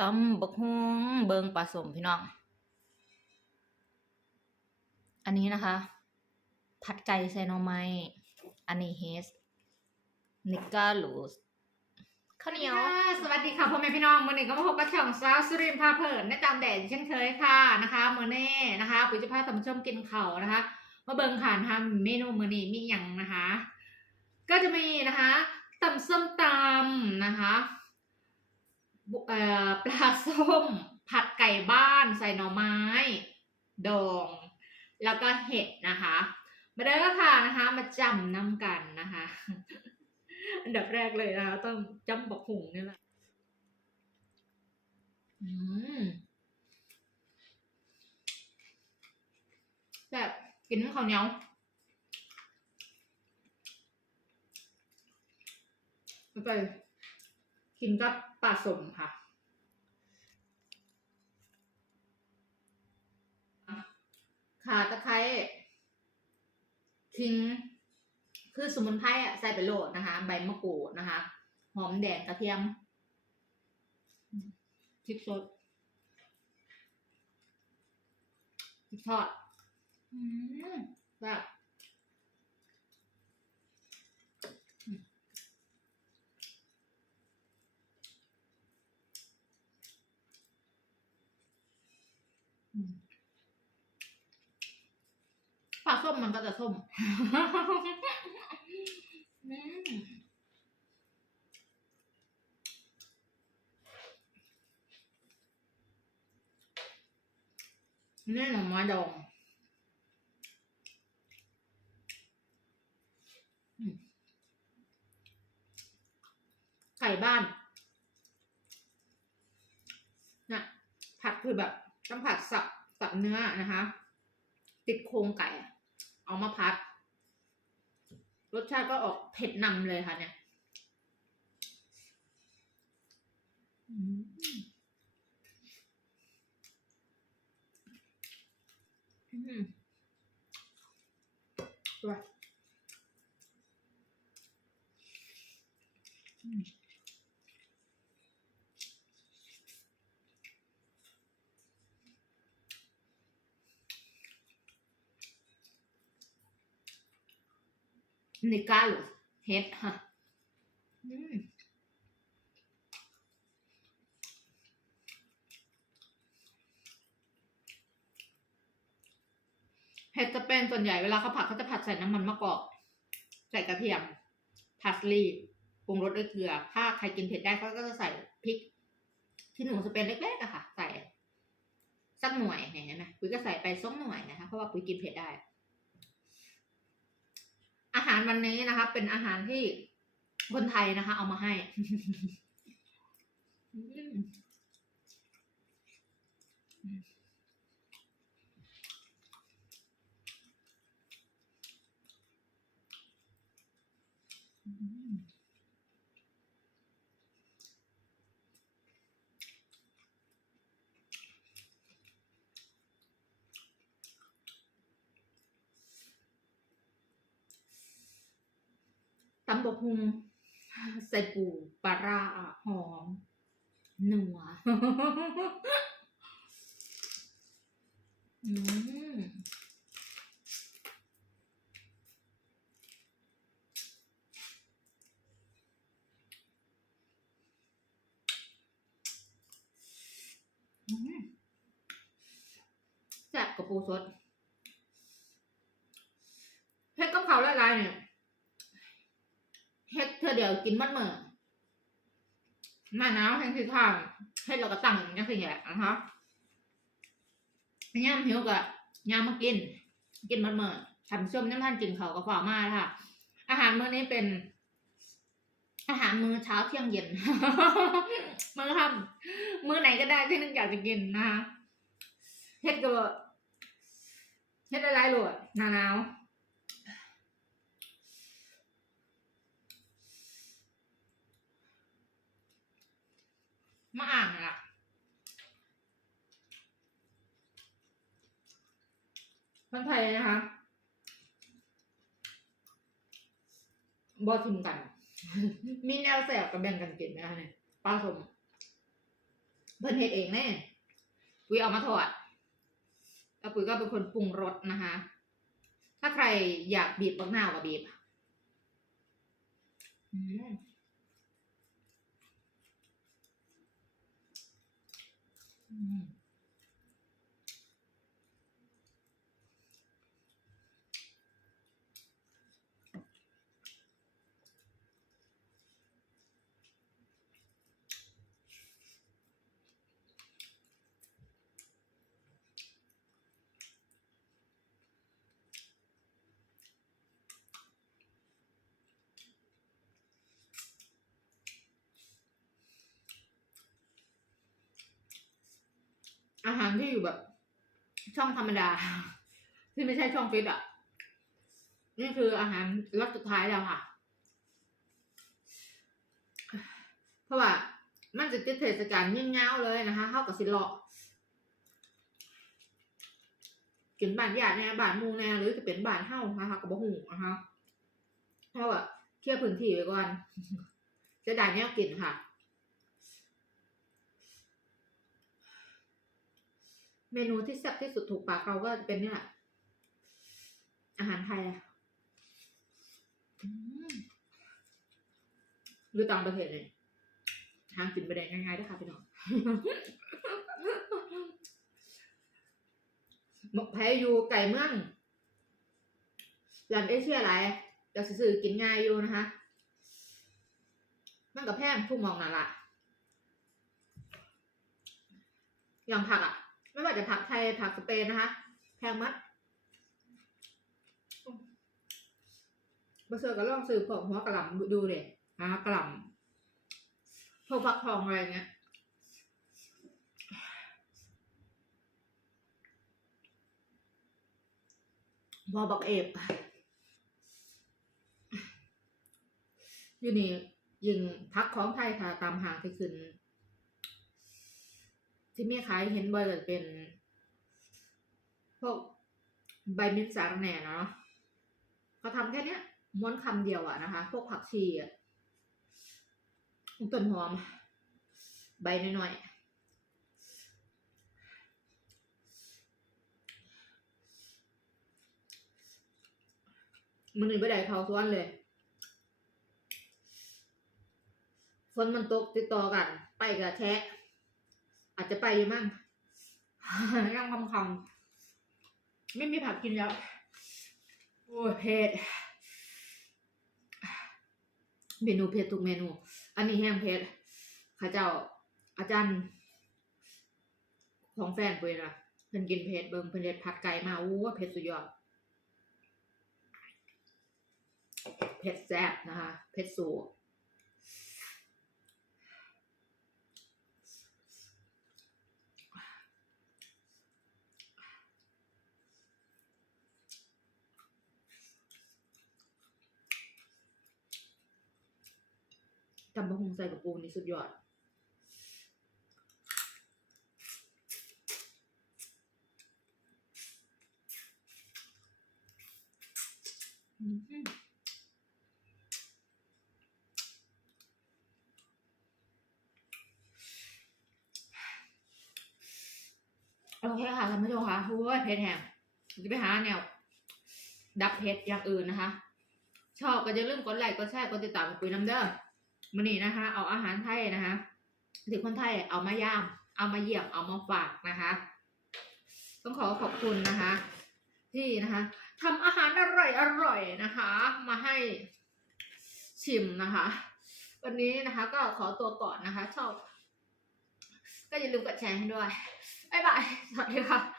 ตำบักฮุงเบิงปลาสมพี่น้อง อันนี้นะคะ ผัดไก่ใส่หน่อไม้อันนี้เฮส นิก้าลูสข้าวเหนียว สวัสดีค่ะพ่อแม่พี่น้องมื่อนี้ก็มาพบกับช่องสาวสุรินทร์พาเพลินในตามแดดเช่นเคยค่ะนะคะมื่อนี้นะคะปุ๋ยจะพาท่านผู้ชมกินข้านะคะ มาเบิงผ่านทำเมนูมือนี้มีอย่างนะคะ ก็จะมีนะคะตำส้มตำนะคะ ปลาส้ม ผัดไก่บ้านใส่หน่อไม้ ดอง แล้วก็เห็ดนะคะมาได้แล้วค่ะนะคะ มาจำน้ำกันนะคะ อันดับแรกเลยนะคะ ต้องจำบักหุงนี่แหละอืมแบบกินข้าวเหนียวแล้วไป กินกับปลาสมค่ะขาตะไคร้ทิ้งคือสมุนไพรอะใส่ไปโหลดนะคะ ใบมะกรูดนะคะ หอมแดงกระเทียมพริกสดพริกทอดอืมแบบอืมอืมปลา ส้มมันก็จะส้มนี่หน่อไม้ดองไก่บ้านน่ะผัดคือแบบต้องผัดสับสับเนื้อนะคะ ติดโครงไก่ เอามาพัดรสชาติก็ออกเผ็ดนำเลยค่ะเนี่ยอืมอืมตัวอืม นิก้าหรือเฮ็ดค่ะเห็ดจะเป็นส่วนใหญ่เวลาเขาผัดเขาจะผัดใส่น้ำมันมะกอกใส่กระเทียมพาสลีย์ปรุงรสด้วยเกลือ ถ้าใครกินเผ็ดได้เขาก็จะใส่พริก ที่หนูจะเป็นเล็กๆอะค่ะ ใส่สักหน่วยเห็นไหมปุ๋ยก็ใส่ไปสองหน่วยนะคะ เพราะว่าปุ๋ยกินเผ็ดได้ หารวันนี้นะคะ เป็นอาหารที่คนไทยนะคะ เอามาให้อื ตำบกฮุงใส่ปูปลาร้าหอมหนัวอืมอืมแซ่บกับปูสดเฮ็ดกับเขาวหลายๆเนี่ย เดี๋ยวกินมันเหมือหน้าหนาวแห้งที่ข้างเฮ็ดเราก็ตั้งอย่างสิ่งแหละนะคะย่ามหิวก็ย่ามมากิน กินมันเหมือทำส้มน้ำท่านกินเขาก็ฝ่ามาค่ะ อาหารมื้อนี้เป็น อาหารมื้อเช้าเที่ยงเย็นมื้อค่ำมื้อไหนก็ได้ที่นึกอยากจะกินนะคะเฮ็ดก็เฮ็ดอะไรหลวดหน้าหนาว มาอ่านอะคนไทยนะคะบอทิมกัน มีแนวแสบกับแบ่งกันกินนะคะเนี่ยปลาสมเพิ่นเฮ็ดเองแน่ปุ๋ยเอามาทอดแล้วปุ๋ยก็เป็นคนปรุงรสนะคะ ถ้าใครอยากบีบบักนาวก็บีบอืม อืาหารที่อยู่แบบ ช่องธรรมดา ที่ไม่ใช่ช่องฟิตอะ นี่คืออาหารรสสุดท้ายแล้วค่ะ เพราะว่ามันจะติดเทศกาลยิ่งเงาเลยนะคะเข้ากับสิเลาะกินบานญาติเนี่ยบ้านมูแน่หรือจะเป็นบานเฮ้านะคะกับบะหูนะคะเพราะว่าเคลียร์พื้นที่ไว้ก่อนจะได้แนวกินค่ะ เมนูที่แซ่บที่สุดถูกปากเราก็จะเป็นเนี่ยแหละอาหารไทยอะอืมหรือต่างประเทศเลยทางกินไปได้ง่ายๆด้วยค่ะพี่น้องหมกแพ้อยู่ไก่เมืองร้านเอเชียหลายจะซื้อกินง่ายอยู่นะคะมันกับแพงทุกหมองนั่นละอย่างผักอะ ไม่ว่าจะผักไทยผักสเปนนะคะแพงมัดมาเสิร์ฟก็ลองซื้อพวกหัวกระหล่ำดูเลยนะกระหล่ำพวกฟักทองอะไรเงี้ยบอบักเอฟอยู่นี่ยิงพักของไทยค่ะตามหางที่ขึ้น ที่แม่ขายเห็นบ่อยจะเป็น พวกใบมินสารแหน่เนาะเขาทำแค่เนี้ยม้วนคำเดียวอะนะคะ พวกผักชีอะต้นหอม ใบน้อยๆมันหนี่ไม่ได้เขาสวนเลยฝนมันตกติดต่อกัน ไปกับแชะ อาจจะไปอยู่มั่งยังคำคำๆไม่มีผักกินแล้ว โอ้เผ็ดเมนูเผ็ดทุกเมนู อันนี้แห้งเผ็ดข้าเจ้าอาจารย์ ของแฟนเพิ่นะเพิ่นกินเผ็ดเบิ่งเพิ่นเฮ็ดผัดไก่มาโอ้ว่าเผ็ดสุดยอดเผ็ดแซ่บนะคะเผ็ดสู ตำบะฮงใส่กระปูนี่สุดยอดอืมโอเคค่ะท่านผู้ชมค่ะโอ้ยเพชรแห้งจะไปหาแนว ดับเพชรอย่างอื่นนะคะ ชอบก็จะเริ่มกดไลค์กดแชร์กดติดตามกดปุยน้ำเด้อ มื่อนี้นะคะ เอาอาหารไทยนะคะที่คนไทยเอามาย่าม เอามาเยี่ยมเอามาฝากนะคะ ต้องขอขอบคุณนะคะ ที่นะคะทำอาหารอร่อยอร่อยนะคะ มาให้ชิมนะคะ วันนี้นะคะ ก็ขอตัวก่อนนะคะ ชอบ ก็อย่าลืมกดแชร์ให้ด้วยบ๊ายบายสวัสดีค่ะ